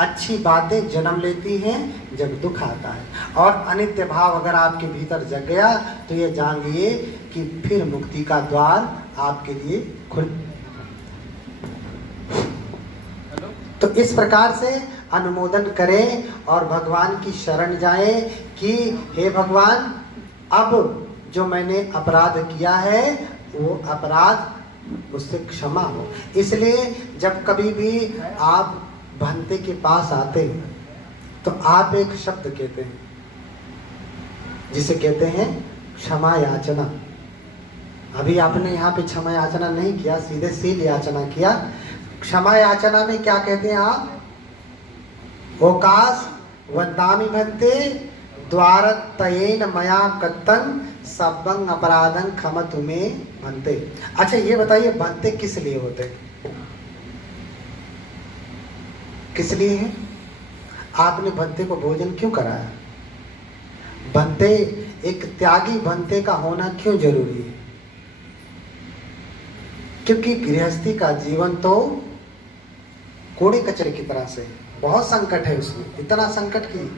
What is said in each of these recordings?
अच्छी बातें जन्म लेती हैं जब दुख आता है, और अनित्य भाव अगर आपके भीतर जग गया तो ये जान लिए कि फिर मुक्ति का द्वार आपके लिए खुल। तो इस प्रकार से अनुमोदन करें और भगवान की शरण जाएं कि हे भगवान, अब जो मैंने अपराध किया है वो अपराध मुझसे क्षमा हो। इसलिए जब कभी भी आप भंते के पास आते हैं तो आप एक शब्द कहते हैं जिसे कहते हैं क्षमा याचना। अभी आपने यहाँ पे क्षमा याचना नहीं किया, सीधे शील याचना किया। क्षमा याचना में क्या कहते हैं आप? ओकास वदामि भंते द्वारतयेन मया कृतं सब्बं अपराधं क्षमतु मे भंते। अच्छा ये बताइए, भंते किस लिए होते हैं? किस लिए है? आपने भंते को भोजन क्यों कराया? भंते, एक त्यागी भंते का होना क्यों जरूरी है? क्योंकि गृहस्थी का जीवन तो कूड़े कचरे की तरह से, बहुत संकट है उसमें, इतना संकट की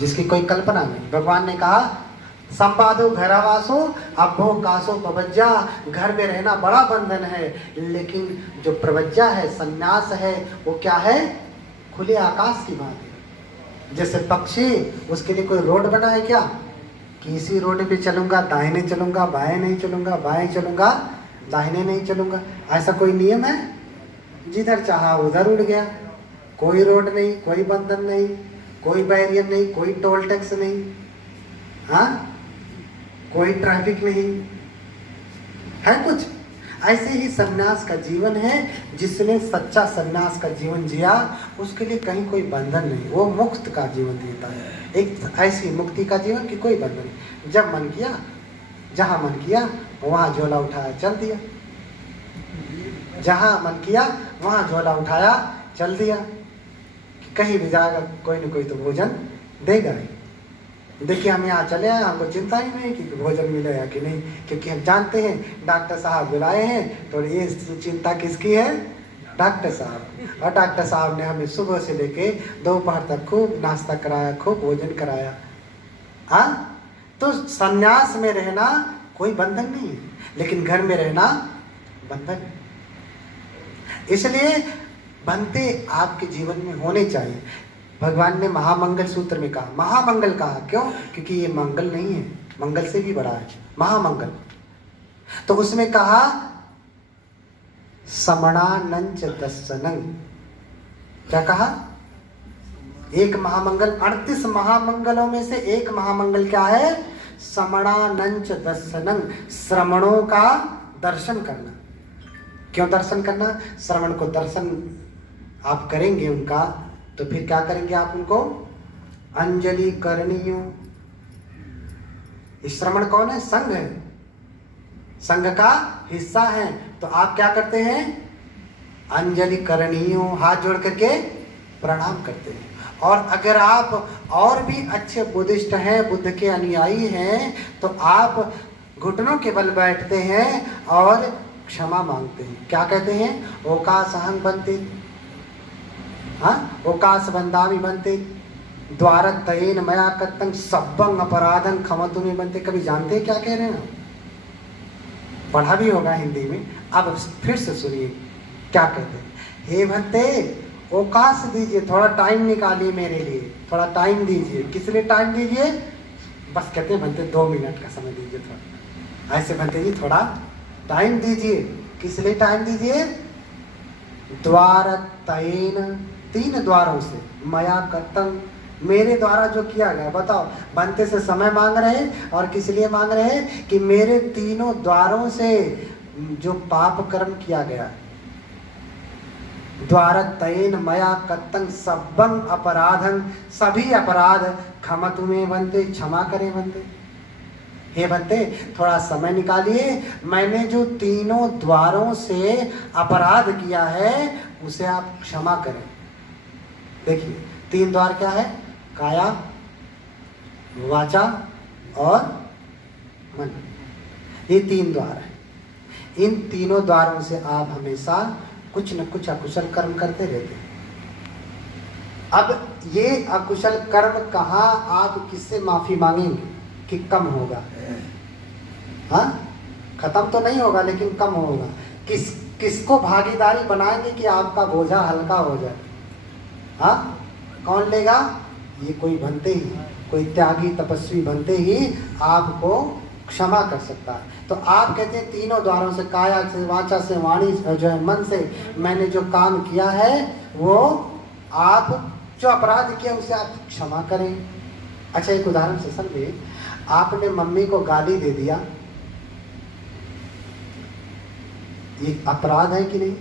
जिसकी कोई कल्पना नहीं। भगवान ने कहा संपादो घरावासो अभो कासो प्रवज्जा, घर में रहना बड़ा बंधन है, लेकिन जो प्रवज्जा है, संन्यास है, वो क्या है? खुले आकाश की बात है। जैसे पक्षी, उसके लिए कोई रोड बना है क्या कि इसी रोड पे चलूंगा, दाहिने चलूंगा, बाएं नहीं चलूंगा, बाएं चलूंगा, दाहिने नहीं चलूंगा, ऐसा कोई नियम है? जिधर चाहा उधर उड़ गया। कोई रोड नहीं, कोई बंधन नहीं, कोई बैरियर नहीं, कोई टोल टैक्स नहीं, हाँ, कोई ट्रैफिक नहीं है कुछ। ऐसे ही सन्यास का जीवन है। जिसने सच्चा सन्यास का जीवन जिया उसके लिए कहीं कोई बंधन नहीं, वो मुक्त का जीवन जीता है। एक ऐसी मुक्ति का जीवन कि कोई बंधन नहीं। जब मन किया, जहाँ मन किया वहाँ झोला उठाया चल दिया, जहाँ मन किया वहाँ झोला उठाया चल दिया। कहीं भी जाएगा कोई न कोई तो भोजन देगा ही। देखिए हम यहाँ चले आए, हमको चिंता ही नहीं कि भोजन मिलेगा कि नहीं, क्योंकि हम जानते हैं डॉक्टर साहब बुलाए हैं। तो ये चिंता किसकी है? डॉक्टर साहब। और डॉक्टर साहब ने हमें सुबह से लेके दोपहर तक खूब नाश्ता कराया, खूब भोजन कराया। हाँ, तो संन्यास में रहना कोई बंधन नहीं है, लेकिन घर में रहना बंधन है। इसलिए बनते आपके जीवन में होने चाहिए। भगवान ने महामंगल सूत्र में कहा, महामंगल कहा क्यों? क्योंकि ये मंगल नहीं है, मंगल से भी बड़ा है महामंगल। तो उसमें कहा समणानंच दर्शनं। क्या कहा? एक महामंगल, 38 महामंगलों में से एक महामंगल क्या है? समणानंच दर्शनं, श्रमणों का दर्शन करना। क्यों दर्शन करना? श्रवण को दर्शन आप करेंगे उनका, तो फिर क्या करेंगे आप उनको? अंजलि करणीयो। श्रवण कौन है? संघ है, संघ का हिस्सा है। तो आप क्या करते हैं? अंजलि करणीयो, हाथ जोड़ करके प्रणाम करते हैं। और अगर आप और भी अच्छे बुद्धिस्ट हैं, बुद्ध के अनुयायी हैं, तो आप घुटनों के बल बैठते हैं और क्षमा मांगते हैं। क्या कहते हैं? ओकासहं बनते, हाँ, ओकास बंदामी बनते द्वारतयेन मया कृतं सब्बं अपराधं क्षमतु मे बनते। कभी जानते हैं क्या कह रहे हैं? पढ़ा भी होगा हिंदी में, अब फिर से सुनिए क्या कहते हैं। हे भंते, ओकास दीजिए, थोड़ा टाइम निकालिए मेरे लिए, थोड़ा टाइम दीजिए। किस लिए टाइम दीजिए? बस कहते हैं भंते 2 मिनट का समय दीजिए थोड़ा। ऐसे भंते जी थोड़ा टाइम दीजिए। किस लिए टाइम दीजिए? द्वारतयेन, 3 द्वारों से, मया कृतं, मेरे द्वारा जो किया गया। बताओ, बनते से समय मांग रहे और किस लिए मांग रहे हैं? कि मेरे 3 द्वारों से जो पाप कर्म किया गया, द्वारतयेन मया कृतं सब्बं अपराधं, सभी अपराध क्षमतु मे बनते, क्षमा करें बनते। हे बनते, थोड़ा समय निकालिए, मैंने जो 3 द्वारों से अपराध किया है उसे आप क्षमा करें। देखिए 3 द्वार क्या है? काया, वाचा और मन, ये 3 द्वार है। इन 3 द्वारों से आप हमेशा कुछ न कुछ अकुशल कर्म करते रहते हैं। अब ये अकुशल कर्म कहाँ आप किससे माफी मांगेंगे कि कम होगा? हाँ, खत्म तो नहीं होगा लेकिन कम होगा। किसको भागीदारी बनाएंगे कि आपका बोझा हल्का हो जाए? हाँ, कौन लेगा? ये कोई बनते ही, कोई त्यागी तपस्वी बनते ही आपको क्षमा कर सकता है। तो आप कहते हैं तीनों द्वारों से, काया से, वाचा से, वाणी जो है मन से मैंने जो काम किया है वो आप जो अपराध किया उसे आप क्षमा करें। अच्छा, एक उदाहरण से समझिए, आपने मम्मी को गाली दे दिया, ये अपराध है कि नहीं?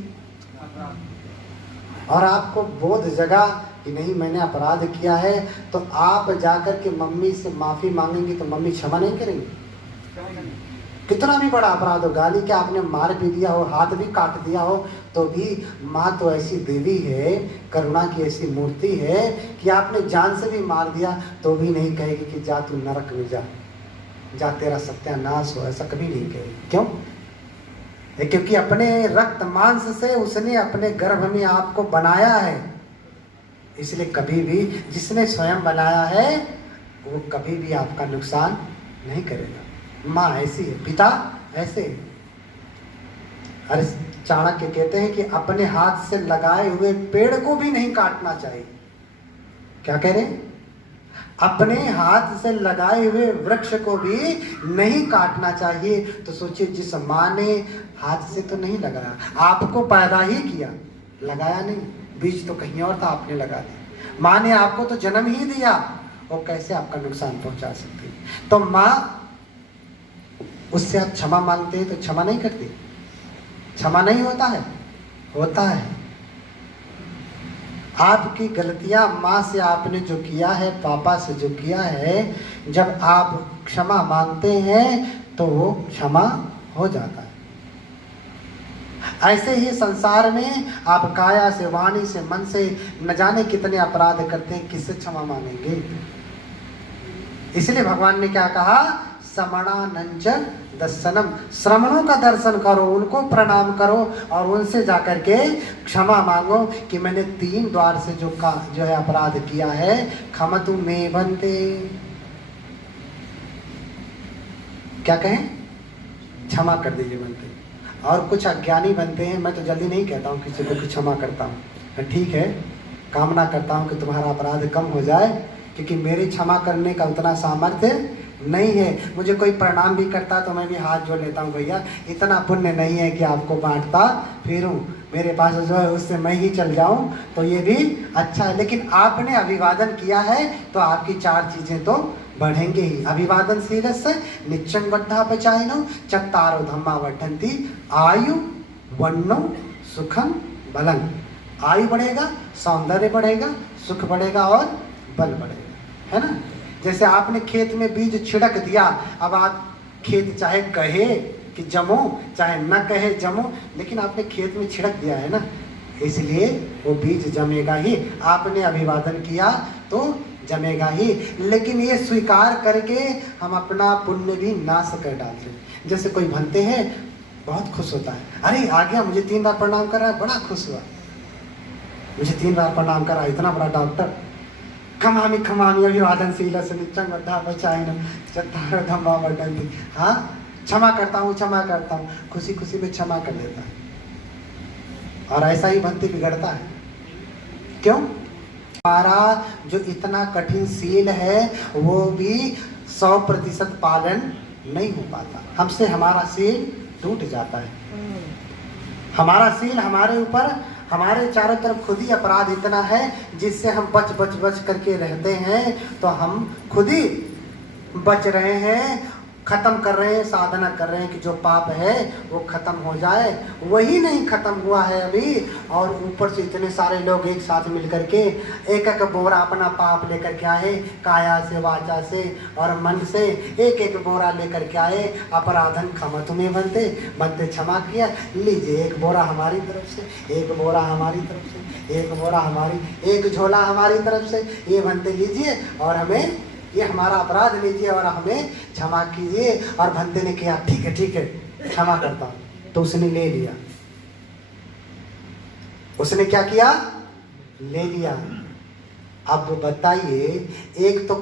और आपको बोध जगा कि नहीं मैंने अपराध किया है, तो आप जाकर के मम्मी से माफी मांगेंगे तो मम्मी क्षमा नहीं करेंगे? कितना भी बड़ा अपराध हो, गाली के आपने मार भी दिया हो, हाथ भी काट दिया हो, तो भी माँ तो ऐसी देवी है, करुणा की ऐसी मूर्ति है कि आपने जान से भी मार दिया तो भी नहीं कहेगी कि जा तू नरक में जा तेरा सत्यानाश हो, ऐसा कभी नहीं कहेगी। क्यों? क्योंकि अपने रक्त मांस से उसने अपने गर्भ में आपको बनाया है, इसलिए कभी भी जिसने स्वयं बनाया है वो कभी भी आपका नुकसान नहीं करेगा। माँ ऐसी है, पिता ऐसे है। अरे चाणक्य कहते हैं कि अपने हाथ से लगाए हुए पेड़ को भी नहीं काटना चाहिए। क्या कह रहे हैं? अपने हाथ से लगाए हुए वृक्ष को भी नहीं काटना चाहिए। तो सोचिए, जिस माँ ने हाथ से तो नहीं लगाया, आपको पैदा ही किया, लगाया नहीं, बीज तो कहीं और था, आपने लगा दिया। माँ ने आपको तो जन्म ही दिया, वो कैसे आपका नुकसान पहुंचा सकती? तो माँ, उससे आप क्षमा मांगते हैं तो क्षमा नहीं करती? क्षमा नहीं होता है? होता है। आपकी गलतियां, माँ से आपने जो किया है, पापा से जो किया है, जब आप क्षमा मांगते हैं तो वो क्षमा हो जाता है। ऐसे ही संसार में आप काया से, वाणी से, मन से न जाने कितने अपराध करते हैं, किससे क्षमा मांगेंगे? इसलिए भगवान ने क्या कहा? समणानंच दर्शनम, श्रमणों का दर्शन करो, उनको प्रणाम करो और उनसे जाकर के क्षमा मांगो कि मैंने 3 द्वार से जो है अपराध किया है, क्षमतु मे बनते। क्या कहें? क्षमा कर दीजिए बनते। और कुछ अज्ञानी बनते हैं, मैं तो जल्दी नहीं कहता हूँ किसी को कि क्षमा करता हूँ, ठीक है, कामना करता हूँ कि तुम्हारा अपराध कम हो जाए, क्योंकि मेरे क्षमा करने का उतना सामर्थ्य नहीं है। मुझे कोई प्रणाम भी करता तो मैं भी हाथ जोड़ लेता हूँ, भैया इतना पुण्य नहीं है कि आपको बांटता फिरूं, मेरे पास जो है उससे मैं ही चल जाऊं तो ये भी अच्छा है। लेकिन आपने अभिवादन किया है तो आपकी 4 चीजें तो बढ़ेंगे ही। अभिवादन शीलस्य नित्यं वर्धापचायिनो चत्तारो धम्मा वर्धन्ति आयु वन्नो सुखम बलं। आयु बढ़ेगा, सौंदर्य बढ़ेगा, सुख बढ़ेगा और बल बढ़ेगा, है ना? जैसे आपने खेत में बीज छिड़क दिया, अब आप खेत चाहे कहे कि जमो चाहे न कहे जमो, लेकिन आपने खेत में छिड़क दिया है ना, इसलिए वो बीज जमेगा ही। आपने अभिवादन किया तो जमेगा ही। लेकिन ये स्वीकार करके हम अपना पुण्य भी नाश कर डालते हैं। जैसे कोई बनते हैं, बहुत खुश होता है, अरे आ गया, मुझे 3 बार प्रणाम कर रहा है, बड़ा खुश हुआ, मुझे 3 बार प्रणाम करा, इतना बड़ा डॉक्टर। खमामी खमामी अभिवादनशीलस्य नित्यं वर्धापचायिनो चत्तारो धम्मा वर्धन्ति। हाँ, क्षमा करता हूँ, क्षमा करता हूँ, खुशी खुशी में क्षमा कर देता है। और ऐसा ही भक्ति बिगड़ता है। क्यों? हमारा जो इतना कठिन सील है वो भी 100% पालन नहीं हो पाता, हमसे हमारा सील टूट जाता है। हमारा सील हमारे ऊपर, हमारे चारों तरफ खुद ही अपराध इतना है जिससे हम बच करके रहते हैं। तो हम खुद ही बच रहे हैं, खत्म कर रहे हैं, साधना कर रहे हैं कि जो पाप है वो खत्म हो जाए। वही नहीं खत्म हुआ है अभी, और ऊपर से इतने सारे लोग एक साथ मिल करके एक एक बोरा अपना पाप लेकर के आए, काया से, वाचा से और मन से एक एक बोरा लेकर के आए। अपराधन क्षमतु मे बनते क्षमा किया, लीजिए 1 बोरा हमारी तरफ से, 1 बोरा हमारी तरफ से, 1 बोरा हमारी, 1 झोला हमारी तरफ से, ये बनते लीजिए और हमें ये हमारा अपराध लीजिए और हमें क्षमा कीजिए। और भंते ने किया, ठीक है क्षमा करता हूं। तो उसने ले लिया, उसने क्या किया? ले लिया। अब बताइए, एक तो